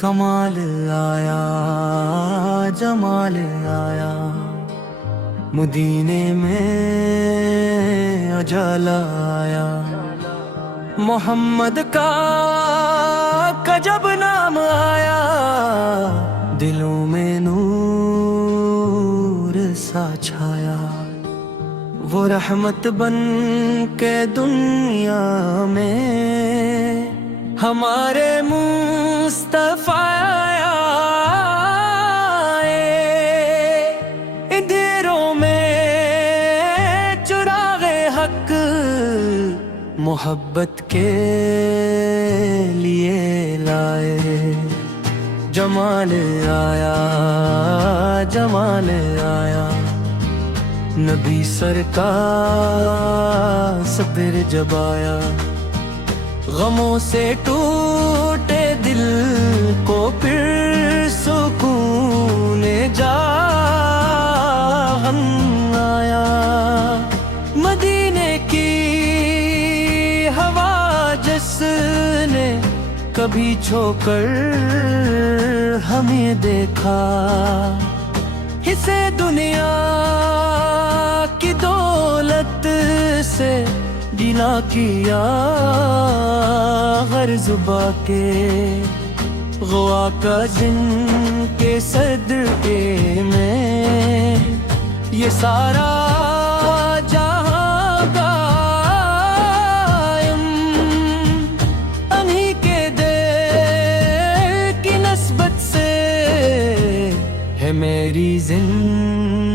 کمال آیا جمال آیا، مدینے میں اجالا آیا، محمد کا جب نام آیا، دلوں میں نور سا چھایا، وہ رحمت بن کے دنیا میں ہمارے مصطفیٰ آیا، اندھیروں میں چراغ حق محبت کے لیے لائے، جمال آیا جمال آیا، نبی سرکار صبر جب آیا، غموں سے ٹوٹے دل کو پھر سکون جاگن آیا، مدینے کی ہوا جس نے کبھی چھو کر ہمیں دیکھا، اسے دنیا کی دولت سے گلا کیا، غرض باقی غوا کا جن کے صدقے میں یہ سارا جہاں قائم، انہی کے دل کی نسبت سے ہے میری زندگی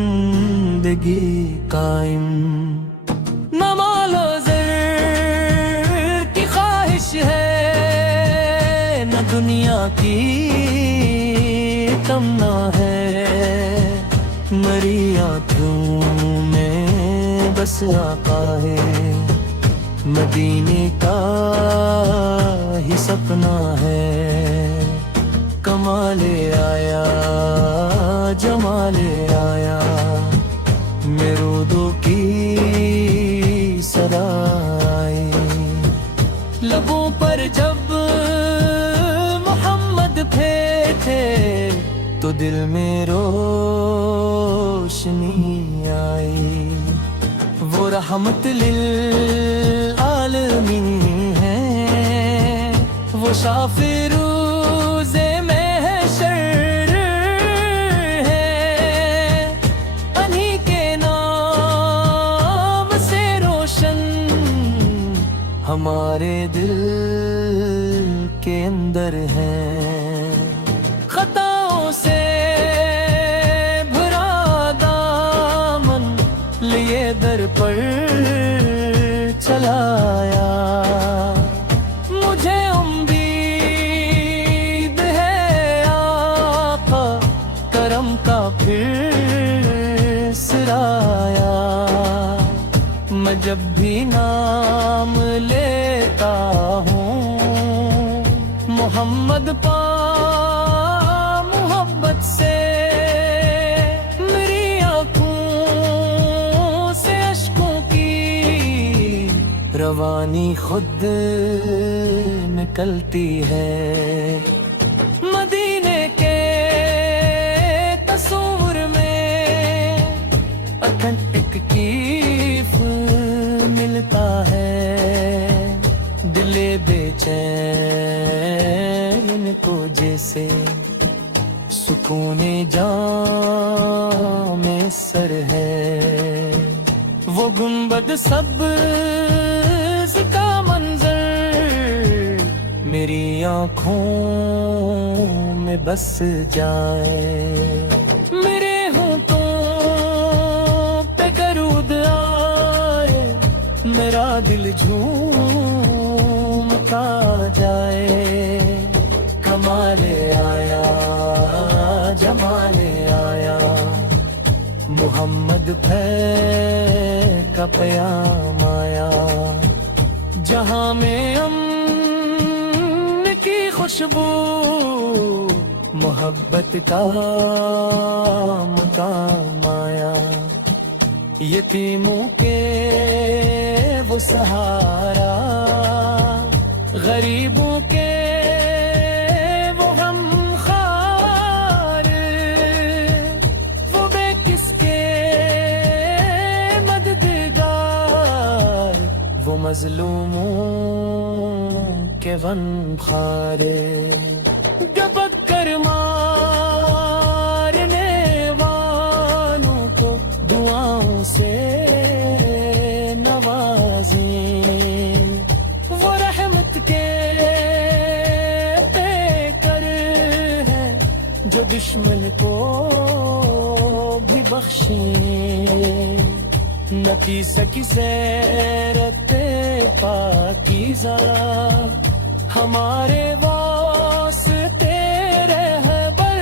قائم، نہ مال و زر کی خواہش ہے، نہ دنیا کی تمنا ہے، مری آنکھوں میں بس آقا ہے، مدینے کا ہی سپنا ہے، کمال آیا جمال آیا، میرودوں کی صدا آئی، لبوں پر جب محمد پھیرے تو دل میں روشنی آئی، وہ رحمت للعالمین ہے، وہ شافع روز محشر ہے، انہی کے نام سے روشن ہمارے دل کے اندر ہے، خطاؤں سے بھرا دامن لیے در پر چلایا، مجھے امید ہے آقا کرم کا پھر سرایا، میں جب بھی نام لیتا ہوں محمد پا محبت سے، میری آنکھوں سے اشکوں کی روانی خود نکلتی ہے، مدینے کے تصور میں اتھنٹک کیف ملتا ہے، دل بے چین کو جیسے سکون جاں میں سر ہے، وہ گنبد سبز کا منظر میری آنکھوں میں بس جائے، میرے ہونٹوں پہ درود آئے، میرا دل جھومتا جائے، کمال آیا جمال آیا، محمد پھر کا پیام آیا، جہاں میں امن کی خوشبو محبت کا مقام آیا، یتیموں کے وہ سہارا، غریبوں کے وہ غم مظلوموں کے ون خارے گبک کر مارنے والوں کو دعاؤں سے نوازیں وہ رحمت کے پیکر ہیں جو دشمن کو بھی بخشیں نتی سکی سیرت پاکیزہ ہمارے واسطے رہبر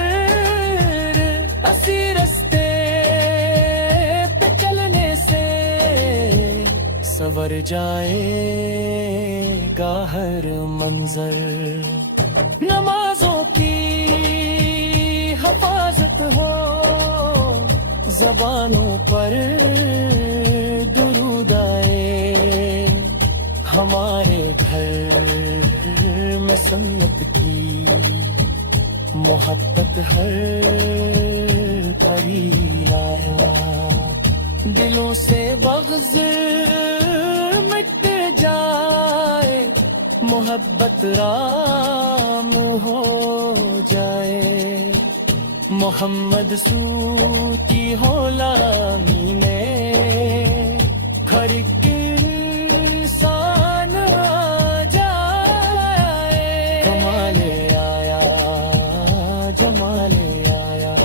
اسی رستے پہ چلنے سے سنور جائے گا ہر منظر نمازوں کی حفاظت ہو زبانوں پر درود آئے ہمارے گھر میں سنت کی محبت ہر پری لایا دلوں سے بغض مٹ جائے محبت رام ہو جائے محمد سو کی غلامی میں ہر انسان آ جائے کمال آیا جمال آیا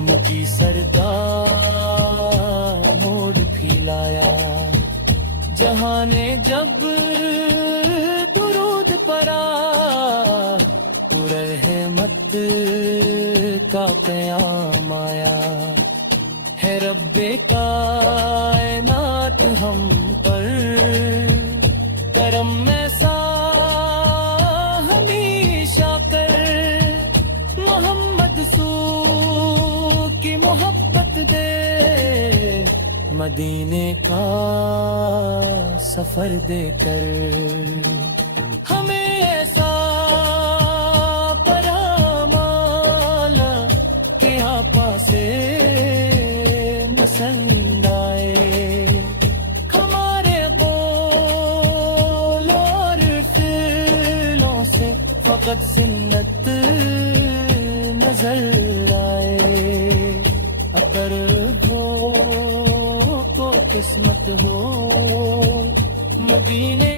مجھے سردار موڑ پھیلایا جہاں نے جب درود پڑا تو رحمت کا قیام آیا ہے رب کائنات ہم پر کرم میں سا ہمیشہ کر محمد سو کی محبت دے مدینے کا سفر دے کر ہمیں ایسا سے پسند آئے ہمارے بول اور فعلوں سے فقط سنت نظر آئے اگر وہ کو قسمت ہو مدینے